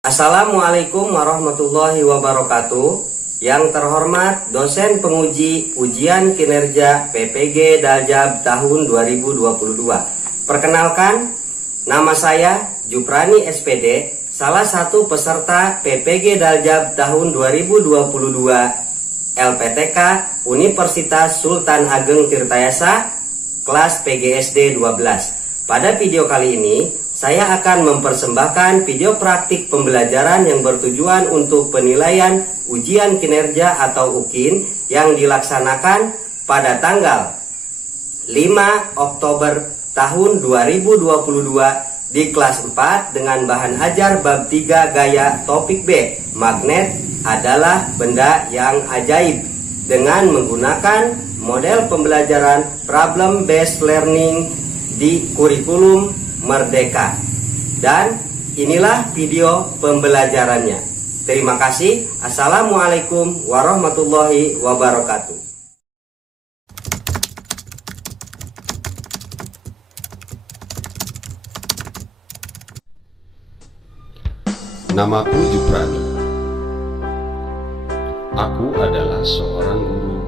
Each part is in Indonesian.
Assalamualaikum warahmatullahi wabarakatuh. Yang terhormat dosen penguji ujian kinerja PPG Daljab tahun 2022. Perkenalkan, nama saya Juprani SPD, salah satu peserta PPG Daljab tahun 2022 LPTK Universitas Sultan Ageng Tirtayasa, kelas PGSD 12. Pada video kali ini, saya akan mempersembahkan video praktik pembelajaran yang bertujuan untuk penilaian ujian kinerja atau UKIN yang dilaksanakan pada tanggal 5 Oktober tahun 2022 di kelas 4 dengan bahan ajar bab 3 gaya topik B, magnet adalah benda yang ajaib, dengan menggunakan model pembelajaran problem based learning di kurikulum Merdeka. Dan inilah video pembelajarannya. Terima kasih. Assalamualaikum warahmatullahi wabarakatuh. Namaku Juprani. Aku adalah seorang guru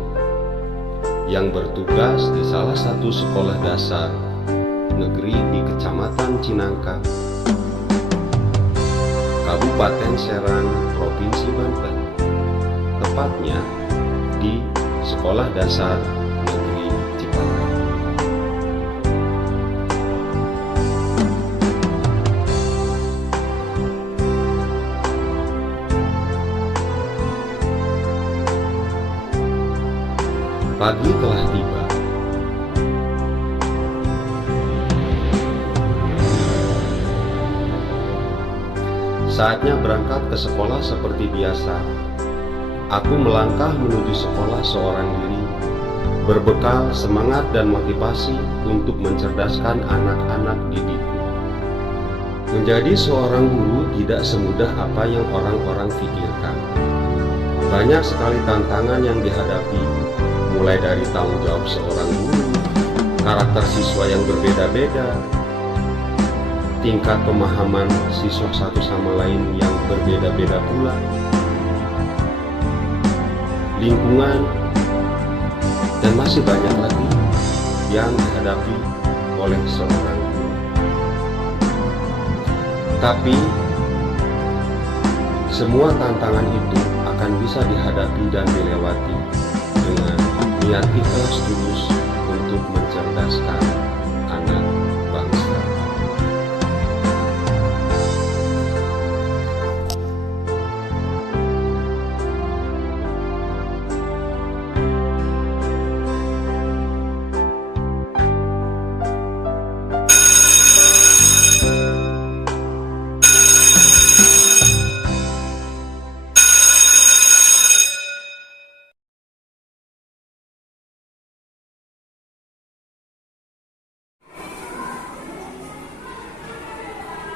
yang bertugas di salah satu sekolah dasar negeri di Kecamatan Cinangka, Kabupaten Serang, Provinsi Banten, tepatnya di Sekolah Dasar Negeri Ciparai. Pagi telah tiba. Saatnya berangkat ke sekolah seperti biasa. Aku melangkah menuju sekolah seorang diri, berbekal semangat dan motivasi untuk mencerdaskan anak-anak didikku. Menjadi seorang guru tidak semudah apa yang orang-orang pikirkan. Banyak sekali tantangan yang dihadapi, mulai dari tanggung jawab seorang guru, karakter siswa yang berbeda-beda, tingkat pemahaman siswa satu sama lain yang berbeda-beda pula, lingkungan, dan masih banyak lagi yang dihadapi oleh seorang guru. Tapi semua tantangan itu akan bisa dihadapi dan dilewati dengan niat ikhlas tulus untuk mencerdaskan anak bangsa.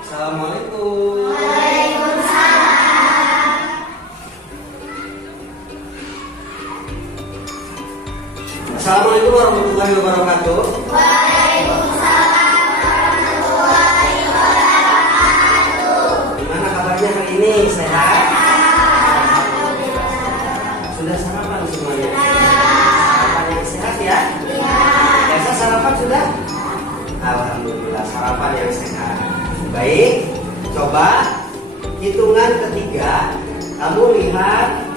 Assalamualaikum. Assalamualaikum warahmatullahi wabarakatuh. Gimana kabarnya hari ini? Sehat? Sudah sarapan semuanya? Sarapan yang sehat ya? Biasa sarapan sudah? Alhamdulillah, sarapan yang sehat. Baik, coba hitungan ketiga. Kamu lihat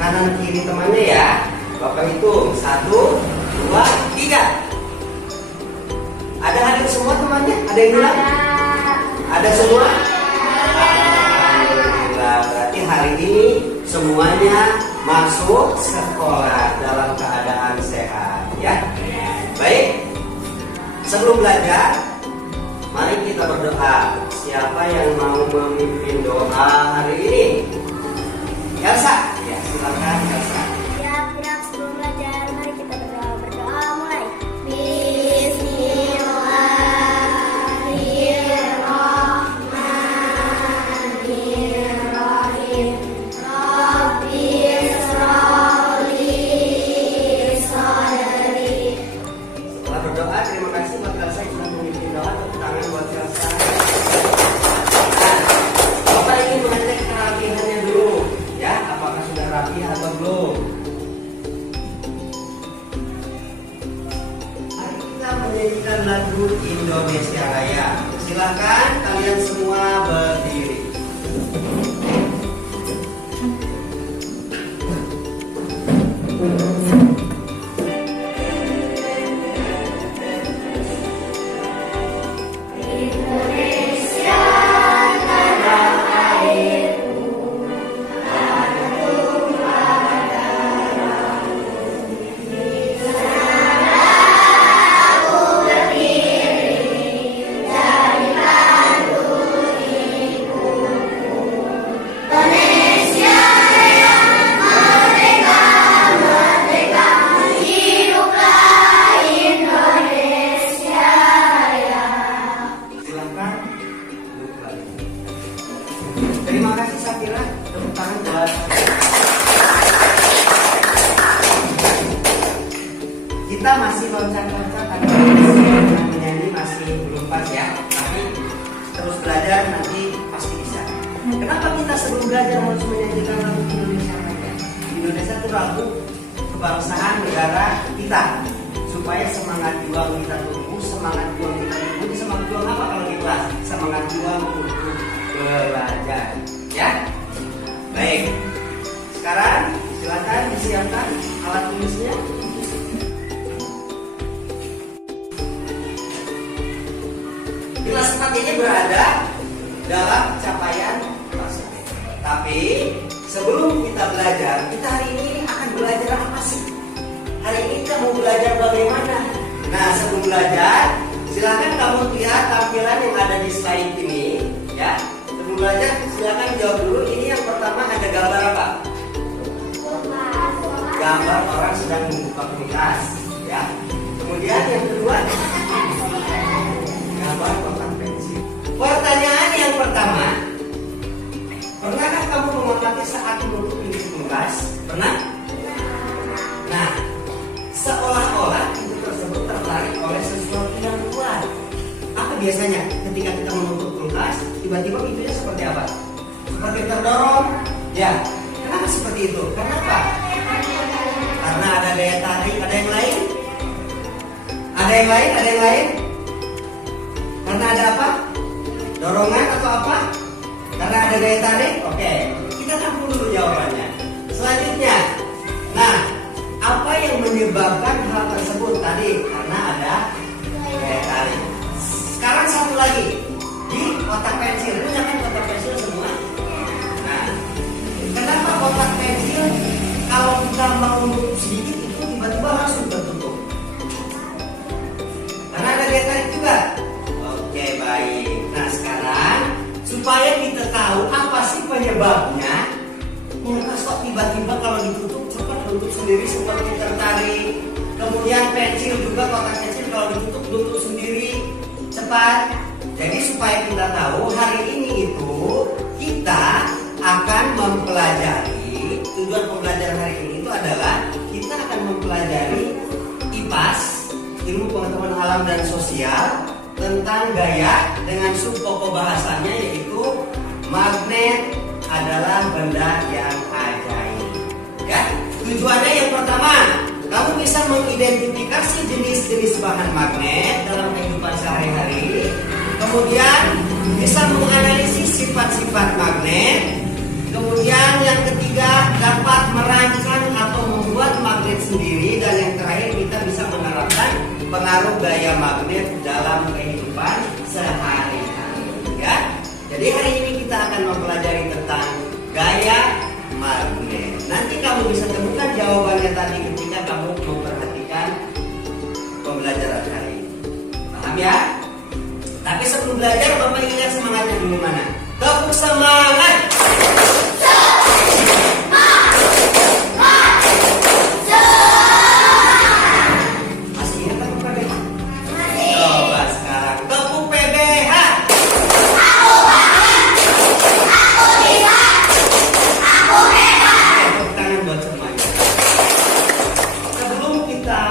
kanan kiri temannya ya. Bapak hitung 1, 2, 3. Ada hadir semua temannya? Ada yang bilang? Ada semua? Alhamdulillah, berarti hari ini semuanya masuk sekolah dalam keadaan sehat ya. Baik, sebelum belajar, mari kita berdoa. Siapa yang mau memimpin doa hari ini? Elsa, ya silakan Elsa. Sebelum belajar, mari kita berdoa mulai. Bismillahirrahmanirrahim. Rabbis shrahli sadri. Setelah berdoa, terima kasih buat Elsa yang sudah memimpin doa. Tepuk tangan buat Elsa. Bapak ingin Silakan kalian semua berdiri. Terima kasih Safira, tepuk tangan buat kita masih loncat-loncat karena menyanyi masih belum pas ya, tapi terus belajar nanti pasti bisa. Kenapa kita sebelum belajar harus menyanyikan lagu Indonesia Raya? Indonesia itu lagu kebangsaan negara kita, supaya semangat juang kita tumbuh, semangat juang kita tumbuh. Semangat juang apa kalau di kelas? Semangat juang untuk belajar, ya. Baik. Sekarang silakan disiapkan alat tulisnya. Kelas 4 ini berada dalam capaian fase. Tapi sebelum kita belajar, kita hari ini akan belajar apa sih? Hari ini kita mau belajar bagaimana? Nah, sebelum belajar, silakan kamu lihat tampilan yang ada di slide ini, ya. Sebelum belajar, silakan jawab dulu. Ini yang pertama ada gambar apa? Gambar orang sedang membuka kulkas, ya. Kemudian yang kedua, gambar kotak pensil. Pertanyaan yang pertama, pernahkah kamu mengamati saat menutup pintu kulkas? Pernah? Nah, seolah-olah pintu tersebut tertarik oleh sesuatu yang kuat. Apa biasanya ketika kita menutup kulkas, tiba-tiba pintunya seperti apa? Seperti terdorong. Ya, kenapa seperti itu? Kenapa? Karena ada daya tarik. Ada yang lain? Ada yang lain? Ada yang lain? Karena ada apa? Dorongan atau apa? Karena ada daya tarik? Oke, kita tampung dulu jawabannya. Selanjutnya, nah, apa yang menyebabkan hal tersebut tadi? Karena ada daya tarik. Sekarang satu lagi, di kotak pensil. Punya kan kotak pensil semua? Nah, kenapa kotak pensil kalau kita mau menutup sedikit itu tiba-tiba langsung tertutup? Karena ada daya tarik juga. Oke, baik. Nah, sekarang supaya kita tahu apa sih penyebabnya, kulkas kok tiba-tiba kalau ditutup cepat tutup sendiri seperti tertarik. Kemudian pensil juga, kotak pensil kalau ditutup sendiri cepat. Jadi supaya kita tahu, hari ini itu kita akan mempelajari, tujuan pembelajaran hari ini itu adalah kita akan mempelajari IPAS, ilmu pengetahuan alam dan sosial, tentang gaya dengan subpokok bahasanya yaitu magnet adalah benda yang ajaib. Ya, tujuannya yang pertama, kamu bisa mengidentifikasi jenis-jenis bahan magnet dalam kehidupan sehari-hari. Kemudian bisa menganalisis sifat-sifat magnet. Kemudian yang ketiga, dapat merancang atau membuat magnet sendiri. Dan yang terakhir, kita bisa menerapkan pengaruh gaya magnet dalam kehidupan sehari-hari. Ya, jadi hari ini kita akan mempelajari tentang gaya magnet. Nanti kamu bisa temukan jawabannya tadi ketika kamu memperhatikan pembelajaran hari ini. Paham ya? Tapi sebelum belajar, Bapak ingat semangatnya dulu mana? Tepuk semangat! Masih ingat tepuk PBH? Coba sekarang tepuk PBH. Aku bangun, aku bisa, aku hebat. Tepuk tangan buat semuanya. Sebelum kita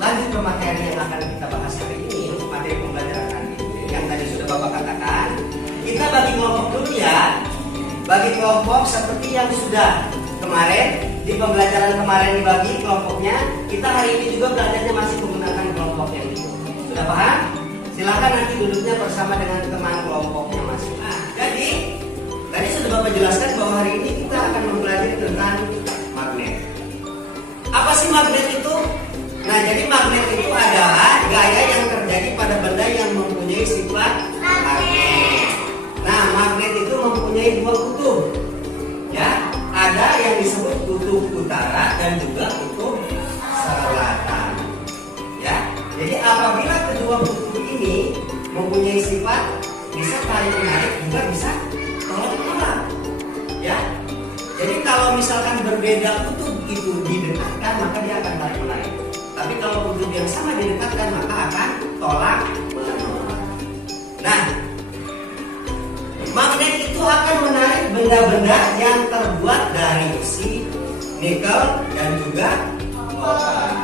lanjut ke materi yang akan kita bahas hari ini, materi pembelajaran hari ini yang tadi sudah Bapak katakan, kita bagi kelompok dulu ya. Bagi kelompok seperti yang sudah kemarin di pembelajaran kemarin dibagi kelompoknya. Kita hari ini juga belajarnya masih menggunakan kelompok yang itu. Sudah paham? silakan nanti duduknya bersama dengan teman kelompoknya masing. Nah, jadi tadi sudah Bapak jelaskan bahwa hari ini kita akan mempelajari tentang magnet. Apa sih magnet itu? Nah, jadi magnet itu adalah gaya yang terjadi pada benda yang mempunyai sifat magnet. Nah, magnet itu mempunyai dua kutub. Ya, ada yang disebut kutub utara dan juga kutub selatan. Ya, jadi apabila kedua kutub ini mempunyai sifat bisa tarik menarik juga bisa tolak menolak. Ya, jadi kalau misalkan berbeda kutub itu didekatkan maka dia akan tarik menarik. Tapi kalau kutub yang sama didekatkan maka akan tolak menolak. Nah, magnet itu akan menarik benda-benda yang terbuat dari besi, nikel, dan juga logam.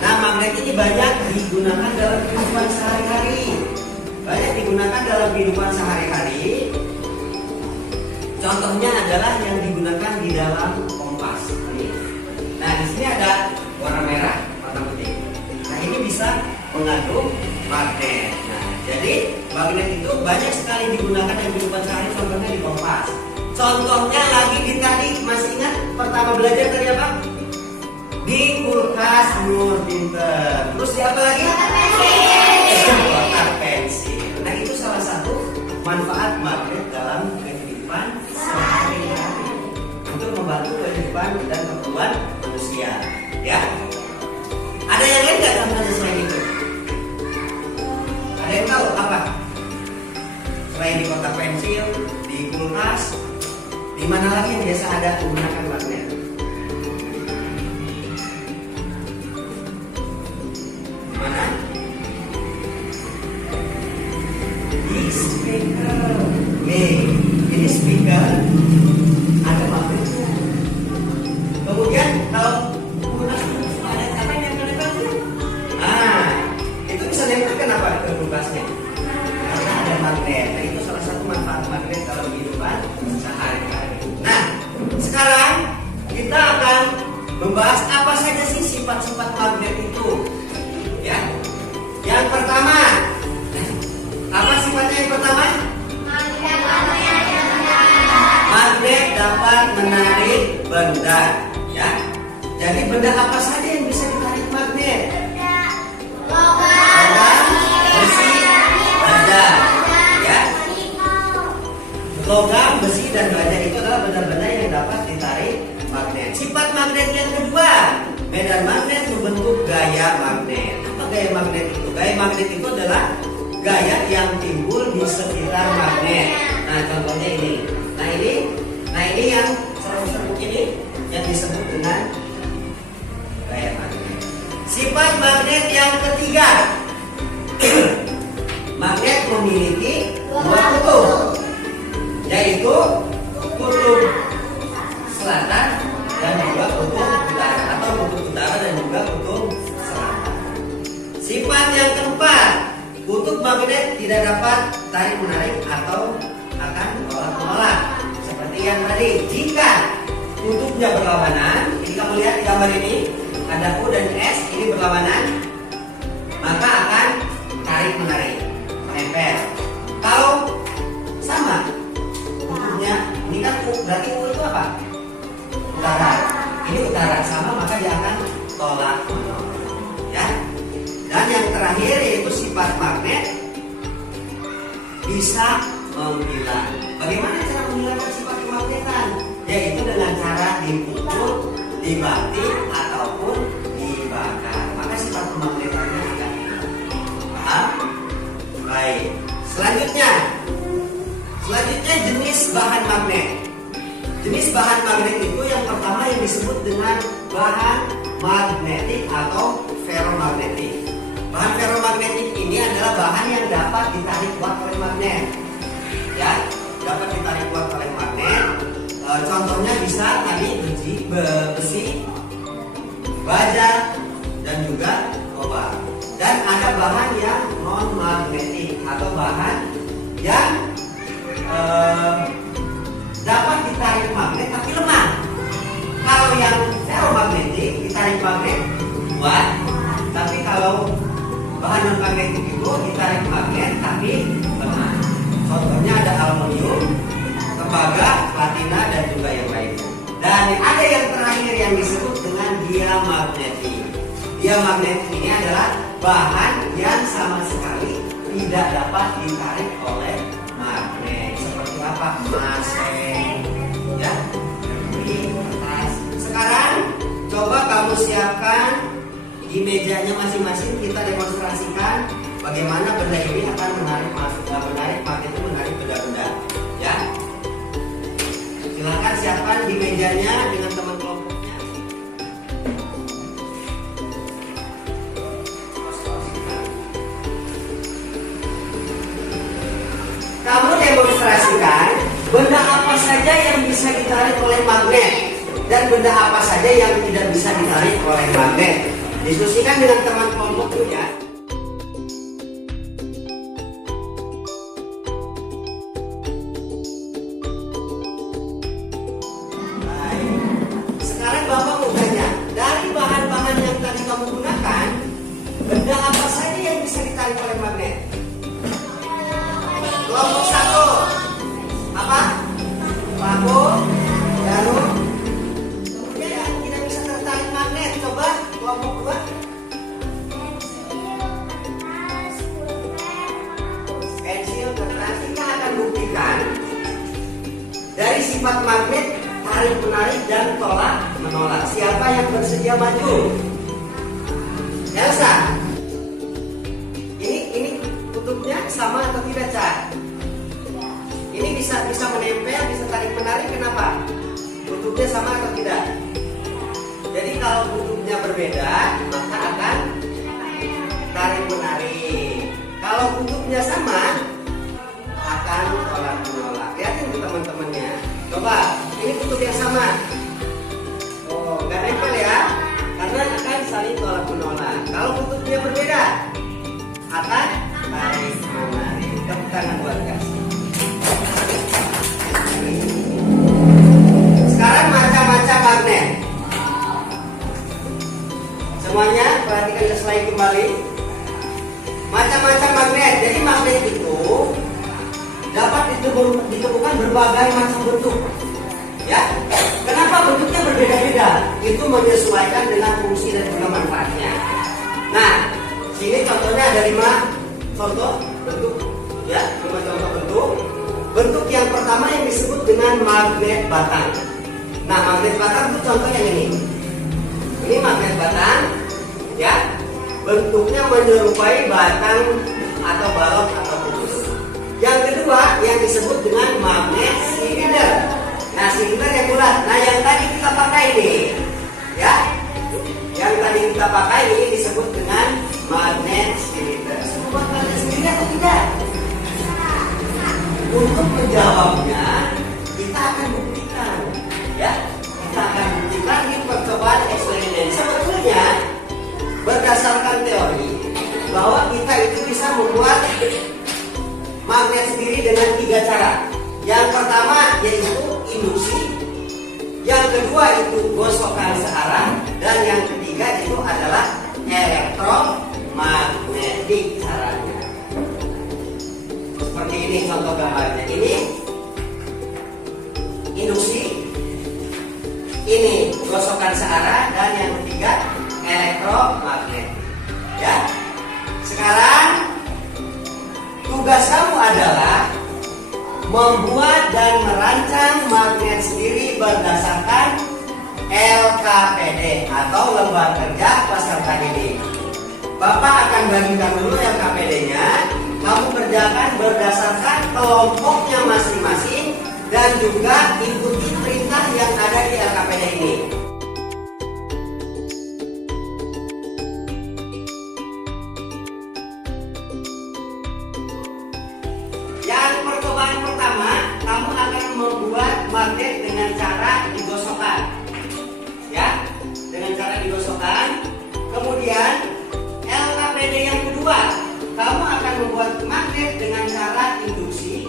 Nah, magnet ini banyak digunakan dalam kehidupan sehari-hari. Banyak digunakan dalam kehidupan sehari-hari. Contohnya adalah yang digunakan di dalam kompas. Nah, di sini ada warna merah, warna putih. Nah, ini bisa mengandung magnet. Nah, jadi magnet itu banyak sekali digunakan dalam kehidupan sehari. Contohnya di kompas. Contohnya lagi di tadi, masih ingat pertama belajar tadi apa? Di kulkas Nur Pinter. Terus di apa lagi? Kotak pensil. Nah, itu salah satu manfaat magnet dalam kehidupan sehari-hari untuk membantu kehidupan dan keperluan manusia. Ya. Ada yang lain nggak teman-teman selain itu? Ada yang tahu apa? Selain di kotak pensil, di kulkas, di mana lagi yang biasa ada menggunakan magnet? Di mana? Di speaker. Nih, ini speaker ada magnetnya. Kemudian kalau kulkas ada apa yang nempel? Nah, itu bisa nempelkan apa ke kulkasnya? Karena ada magnet. Nah, itu salah satu manfaat magnet dalam kehidupan sehari-hari. Nah, sekarang kita akan membahas apa saja sih sifat-sifat magnet itu. Ya. Yang pertama, apa sifatnya yang pertama? Magnet dapat menarik benda. Ya. Jadi benda apa saja yang bisa ditarik magnet? Logam, besi, baja. Ya. Logam, besi, dan baja itu adalah benda-benda yang dapat ditarik magnet. Sifat magnet yang kedua, medan magnet membentuk gaya magnet. Apa gaya magnet itu? Gaya magnet itu adalah gaya yang timbul di sekitar magnet. Nah, contohnya ini. Nah ini yang serbuk ini yang disebut dengan gaya magnet. Sifat magnet yang ketiga, magnet memiliki dua kutub, yaitu kutub selatan dan juga kutub utara, atau kutub utara dan juga kutub selatan. Sifat yang keempat, kutub magnet tidak dapat tarik menarik atau akan tolak menolak. Seperti yang tadi, jika kutubnya berlawanan, ini kamu lihat di gambar ini ada U dan S, ini berlawanan, maka akan tarik menarik, menempel. Kalau sama kutubnya, ini kan U, berarti U itu apa? Utara. Ini utara, sama maka dia akan tolak menolak. Ya. Dan yang terakhir yaitu sifat magnet bisa menghilang. Bagaimana cara menghilangkan sifat kemagnetan? Yaitu dengan cara dipukul, dibati, ataupun dibakar. Maka sifat kemagnetannya akan hilang. Paham? Baik. Selanjutnya jenis bahan magnet. Jenis bahan magnet itu yang pertama yang disebut dengan bahan magnetik atau ferromagnetik. Bahan ferromagnetik ini adalah bahan yang dapat ditarik kuat oleh magnet. Ya, dapat ditarik kuat oleh magnet. Contohnya bisa tadi besi, baja, dan juga logam. Dan ada bahan yang non magnetik atau bahan yang dapat ditarik magnet tapi lemah. Kalau yang ferromagnetik ditarik magnet kuat, tapi kalau bahan non magnetik itu ditarik magnet tapi lemah. Contohnya ada aluminium, tembaga, platina dan juga yang lainnya. Dan ada yang terakhir yang disebut dengan diamagnetik. Diamagnetik ini adalah bahan yang sama sekali tidak dapat ditarik oleh magnet. Seperti apa? Maseng, ya. Kertas. Sekarang coba kamu siapkan di mejanya masing-masing, kita demonstrasikan bagaimana benda ini akan menarik magnet itu menarik benda-benda, ya. Silakan siapkan di mejanya dengan teman kelompoknya. Kamu demonstrasikan benda apa saja yang bisa ditarik oleh magnet dan benda apa saja yang tidak bisa ditarik oleh magnet. Diskusikan dengan teman kelompoknya. Baik. Sekarang Bapak mau tanya, dari bahan-bahan yang tadi kamu gunakan, benda apa saja yang bisa ditarik oleh magnet? Kelompok 1 apa? Paku, jarum. Kemudian yang tidak bisa tertarik magnet, coba kelompok 2. Pensil, kertas. Kita akan buktikan dari sifat magnet, tarik menarik dan tolak menolak. Siapa yang bersedia maju? Elsa. Ini kutubnya sama atau tidak, Cak? Ini bisa menempel, bisa tarik menarik. Kenapa? Kutubnya sama atau tidak? Jadi kalau kutubnya berbeda, maka akan tarik menarik. Kalau kutubnya sama, akan tolak menolak. Lihatin tuh teman-temannya. Coba, ini kutub yang sama. Oh, nggak nempel ya? Karena akan saling tolak menolak. Kalau kutubnya berbeda, akan tarik menarik. Tepuk tangan buat kasih. Sekarang macam-macam magnet. Semuanya perhatikan ke slide kembali. Macam-macam magnet. Jadi magnet itu dapat ditemukan berbagai macam bentuk. Ya. Kenapa bentuknya berbeda-beda? Itu menyesuaikan dengan fungsi dan juga manfaatnya. Nah, sini contohnya ada 5 contoh bentuk. Ya, 5 contoh bentuk. Bentuk yang pertama yang disebut dengan magnet batang. Nah, magnet batang itu contoh yang ini. Ini magnet batang, ya. Bentuknya menyerupai batang atau balok atau putus. Yang kedua yang disebut dengan magnet silinder. Nah, silinder yang bulat. Nah, yang tadi kita pakai ini, ya. Yang tadi kita pakai ini disebut dengan magnet silinder. Semua magnet silinder atau tidak? Untuk menjawabnya, kita akan buktikan, ya. Kita akan buktikan di percobaan eksperimen. Sebetulnya berdasarkan teori bahwa kita itu bisa membuat magnet sendiri dengan 3 cara. Yang pertama yaitu induksi, yang kedua itu gosokan searah, dan yang ketiga itu adalah elektromagnetik caranya. Seperti ini contoh gambarnya. Ini induksi, ini gosokan searah, dan yang ketiga elektromagnetik. Ya. Sekarang tugas kamu adalah membuat dan merancang magnet sendiri berdasarkan LKPD atau lembar kerja peserta didik. Bapak akan bagikan dulu LKPD-nya. Kamu kerjakan berdasarkan kelompoknya masing-masing dan juga ikuti perintah yang ada di LKPD ini. Yang percobaan pertama, kamu akan membuat magnet dengan cara digosokkan. Ya, dengan cara digosokkan. Kemudian LKPD yang kedua, kamu akan membuat magnet dengan cara induksi.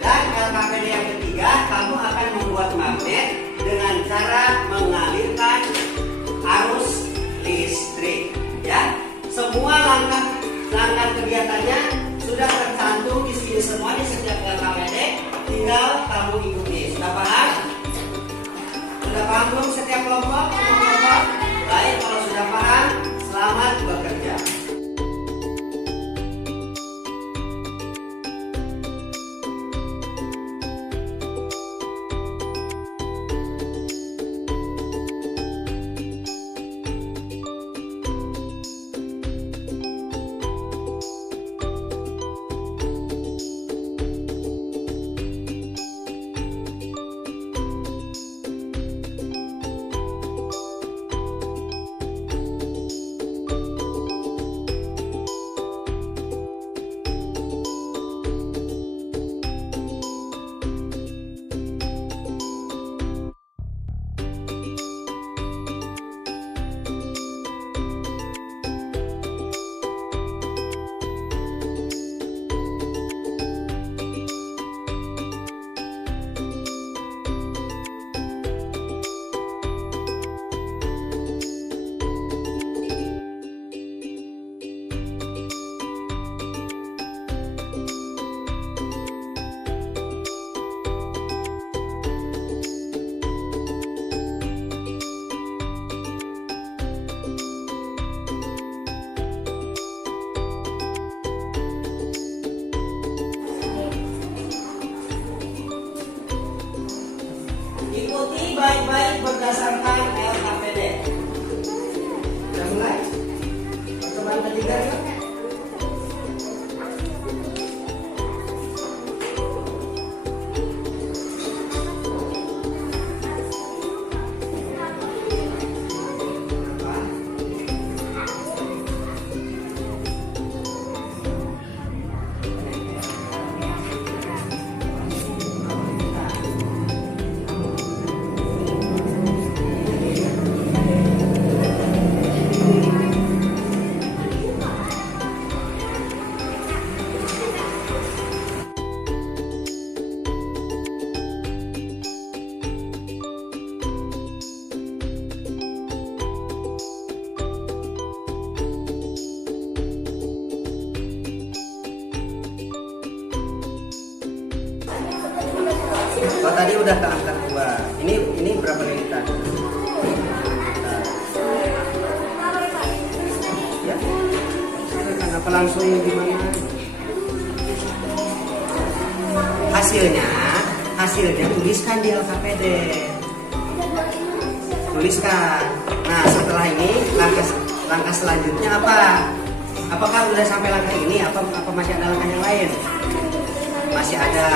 Dan LKPD yang ketiga, kamu akan membuat magnet dengan cara mengalirkan arus listrik. Ya, semua langkah semuanya setiap LKPD, tinggal kamu ikuti. Sudah paham? Sudah paham belum setiap kelompok? Baik, kalau sudah paham, selamat bekerja. Ikuti baik-baik berdasarkan LKPD. Sudah mulai? Percobaan ketiga ya? Oh, tadi udah ke angka 2. Ini berapa lilitan? Ya. Silakan, apa langsung gimana? Hasilnya tuliskan di LKPD. Tuliskan. Nah, setelah ini langkah selanjutnya apa? Apakah udah sampai langkah ini? Apa masih ada langkah yang lain? Masih ada.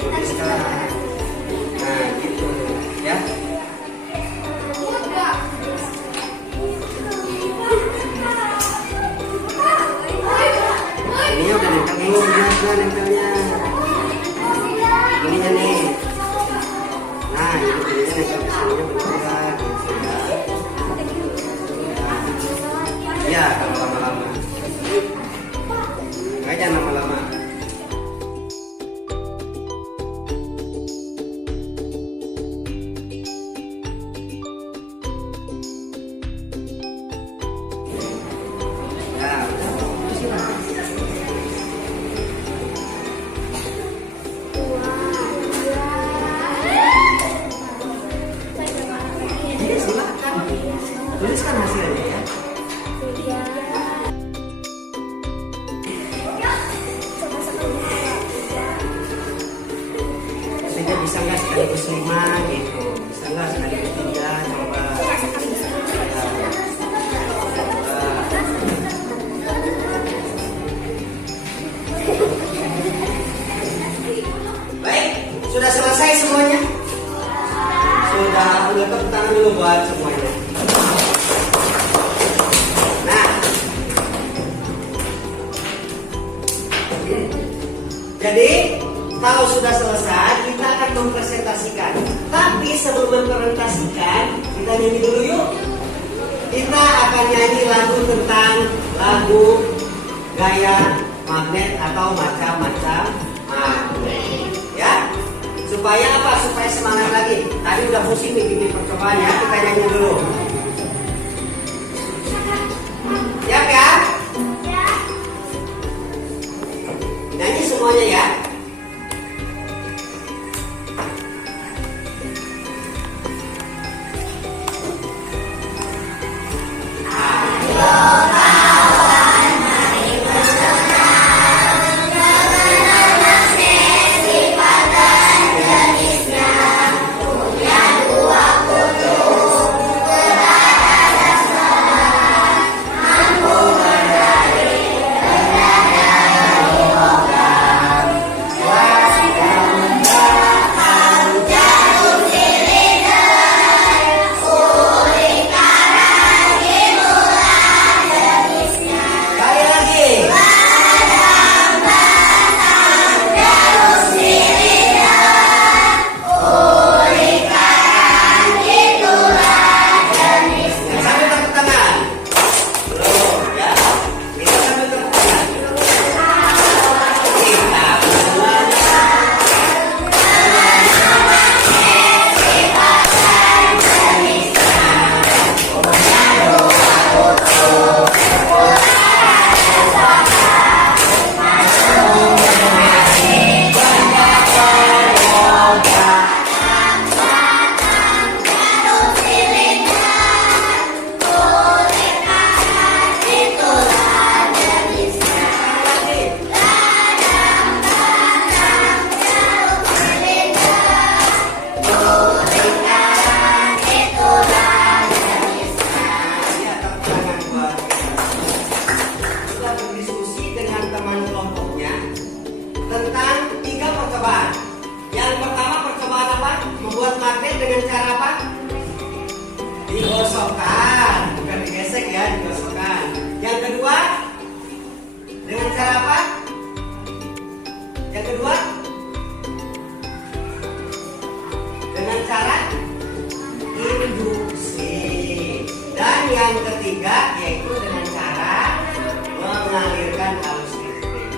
Tuliskan. Nah, gitu ya. Ini udah nempel belum? Udah nempelnya. Ininya nih. Nah, itu ininya nempel di sini benar. Ya, kalau lama-lama. Nggak jangan lama-lama. Tuliskan hasilnya ya. Sehingga bisa nggak sekaligus 5 gitu? Bisa nggak sekaligus 3? Coba. Baik, sudah selesai semuanya? Sudah, udah tepuk tangan dulu buat semuanya. Jadi, kalau sudah selesai, kita akan mempresentasikan. Tapi sebelum mempresentasikan, kita nyanyi dulu yuk. Kita akan nyanyi lagu tentang lagu gaya magnet atau macam-macam magnet. Ya, supaya apa? Supaya semangat lagi. Tadi udah pusing nih bikin percobaan ya. Kita nyanyi dulu. Siap ya? Nyanyi semuanya ya. dengan cara induksi. Dan yang ketiga yaitu dengan cara mengalirkan arus listrik.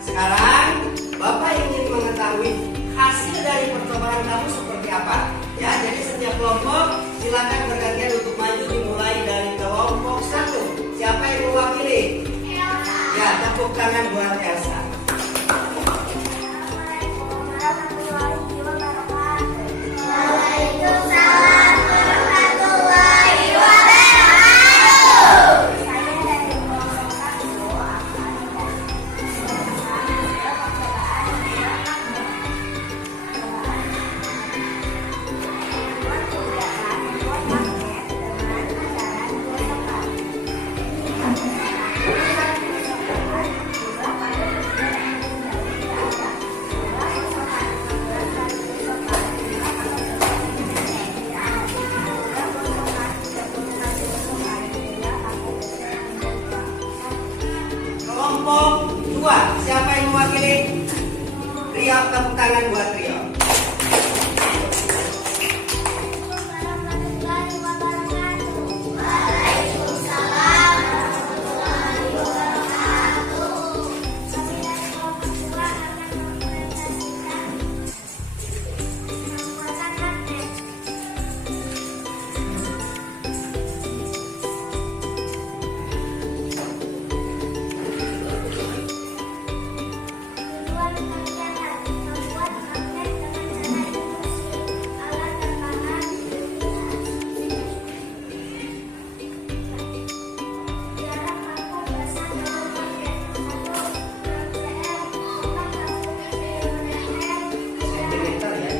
Sekarang Bapak ingin mengetahui hasil dari percobaan kamu seperti apa? Ya, jadi setiap kelompok silakan bergantian untuk maju dimulai dari kelompok 1. Siapa yang mewakili? Ya, tepuk tangan buat Elsa. Waalaikumsalam warahmatullahi wabarakatuh. Saya dari kelompok 1 akan Kelompok 2, siapa yang mewakili? Rio, tepuk tangan buat Rio. Waalaikumsalam warahmatullahi wabarakatuh. Kami dari kelompok 2 akan mempresentasikan pembuatan magnet. Tujuan kegiatan membuat magnet dengan cara induksi alat tekanan. Jarak mampu pasang jalur magnet 1 cm 4 Sentimeter ya.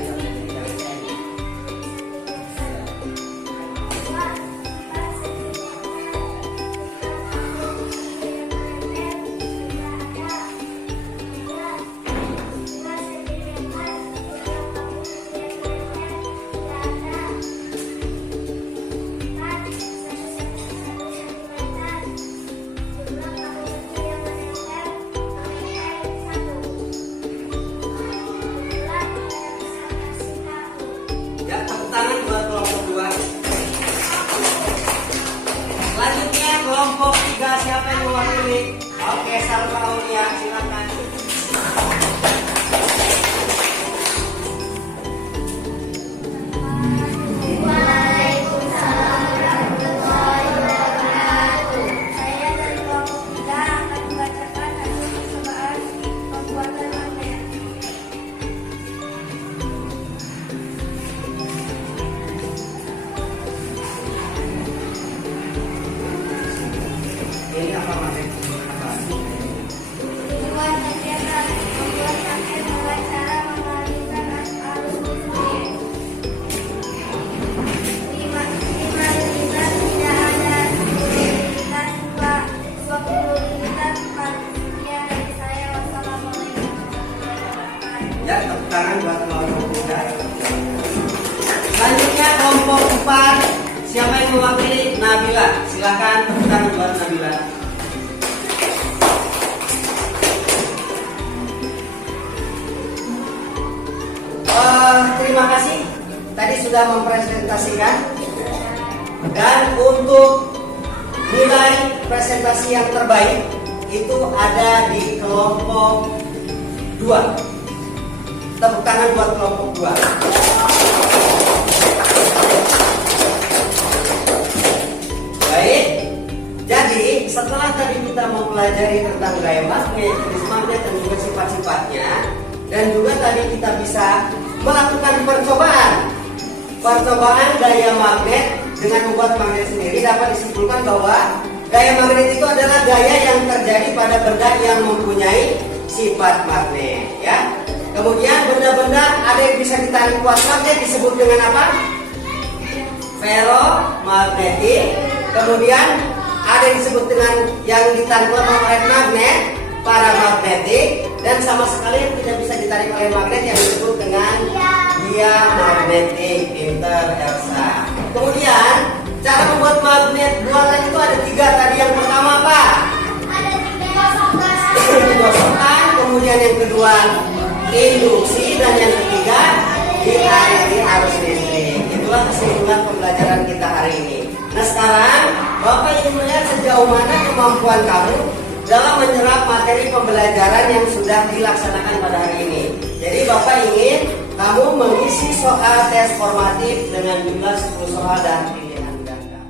Ya, tepuk tangan buat kelompok 2. Selanjutnya kelompok 3, siapa yang mewakili? Oke, Salma Aulia, silakan. Waalaikumsalam warahmatullahi wabarakatuh. Saya dari kelompok 3 akan membacakan hasil percobaan pembuatan magnet. Ini apa magnet? Apa? Tujuan kegiatan membuat magnet dengan cara mengalirkan arus listrik. Di magnetar tidak ada 20 liter sekian dari saya. Wassalamualaikum warahmatullahi wabarakatuh. Ya, tepuk tangan buat kelompok 3. Selanjutnya kelompok 4, siapa yang mewakili? Nabila, silakan tepuk tangan buat Nabila. Terima kasih. Tadi sudah mempresentasikan. Dan untuk nilai presentasi yang terbaik itu ada di kelompok 2. Tepuk tangan buat kelompok 2. Baik. Jadi setelah tadi kita mempelajari tentang gaya magnet, jenis magnet dan juga sifat-sifatnya, dan juga tadi kita bisa melakukan percobaan gaya magnet dengan membuat magnet sendiri, dapat disimpulkan bahwa gaya magnet itu adalah gaya yang terjadi pada benda yang mempunyai sifat magnet, ya. Kemudian benda-benda ada yang bisa ditarik kuat magnet disebut dengan apa? Ferromagnetik. Kemudian ada yang disebut dengan yang ditarik oleh magnet paramagnetik, dan sama sekali yang tidak bisa ditarik oleh magnet yang disebut dengan diamagnetik. Pinter Elsa. Kemudian cara membuat magnet buatan itu ada 3 tadi. Yang pertama apa? Ada 3 Digosokkan. Kemudian yang kedua induksi, dan yang ketiga diakhiri arus listrik. Itulah kesimpulan pembelajaran kita hari ini. Nah sekarang Bapak ingin melihat sejauh mana kemampuan kamu dalam menyerap materi pembelajaran yang sudah dilaksanakan pada hari ini. Jadi Bapak ingin kamu mengisi soal tes formatif dengan jumlah 10 soal dan pilihan ganda.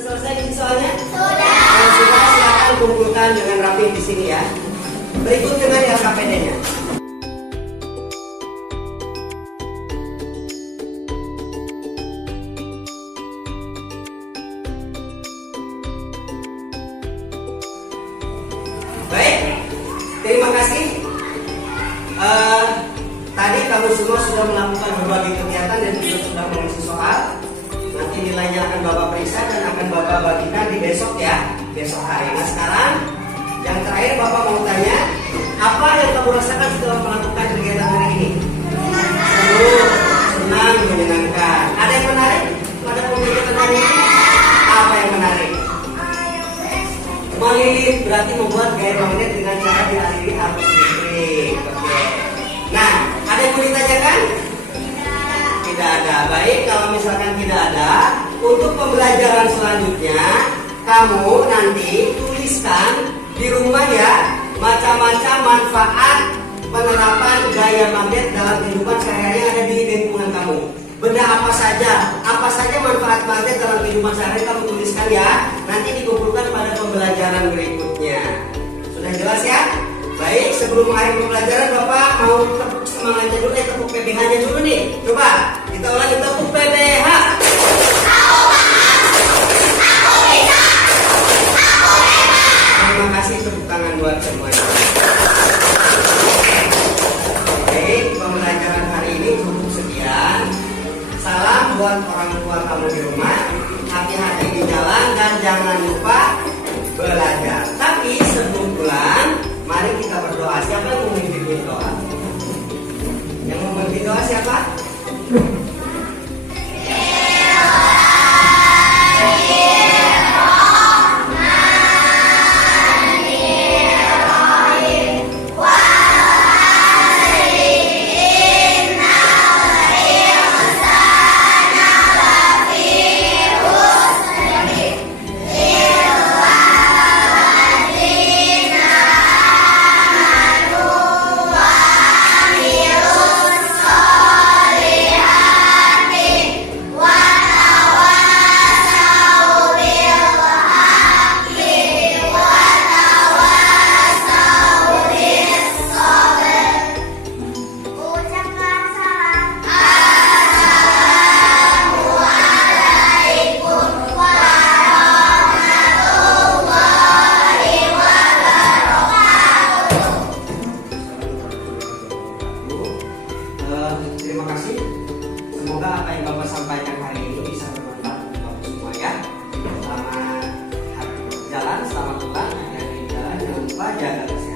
Selesai isi soalnya? Sudah. Kalau sudah, silakan kumpulkan dengan rapi di sini ya. Berikut dengan LKPD-nya. Baik, terima kasih. Tadi kamu semua sudah melakukan berbagai kegiatan dan juga sudah mengisi soal. Nanti nilainya akan Bapak periksa dan akan Bapak bagikan di besok ya, besok hari. Nah sekarang yang terakhir Bapak mau tanya, apa yang kamu rasakan setelah melakukan kegiatan hari ini? Seru, senang, menyenangkan. Ada yang menarik pada kegiatan hari ini? Apa yang menarik? Melilit berarti membuat gaya magnet dengan cara dialiri arus listrik. Oke. Nah, ada yang mau ditanyakan? Tidak ada. Baik, kalau misalkan tidak ada, untuk pembelajaran selanjutnya kamu nanti tuliskan di rumah ya macam-macam manfaat penerapan gaya magnet dalam kehidupan sehari-hari yang ada di lingkungan kamu. Benda apa saja manfaat magnet dalam kehidupan sehari-hari kamu tuliskan ya. Nanti dikumpulkan pada pembelajaran berikutnya. Sudah jelas ya? Baik, sebelum mengakhiri pembelajaran Bapak mau tepuk semangatnya dulu, tepuk PBH-nya dulu nih. Coba kita ulangi, tepuk PBH. Terima kasih, tepuk tangan buat semuanya. Baik, pembelajaran hari ini cukup sekian. Salam buat orang tua kamu di rumah. Hati-hati di jalan dan jangan lupa belajar. Tapi sebelum pulang, mari kita berdoa. Siapa yang mau memimpin doa? Yang mau memimpin doa siapa? Terima kasih. Semoga apa yang Bapak sampaikan hari ini bisa bermanfaat untuk Bapak semua ya. Selamat jalan, selamat pulang. Hati-hati di jalan, jangan lupa jaga kesehatan.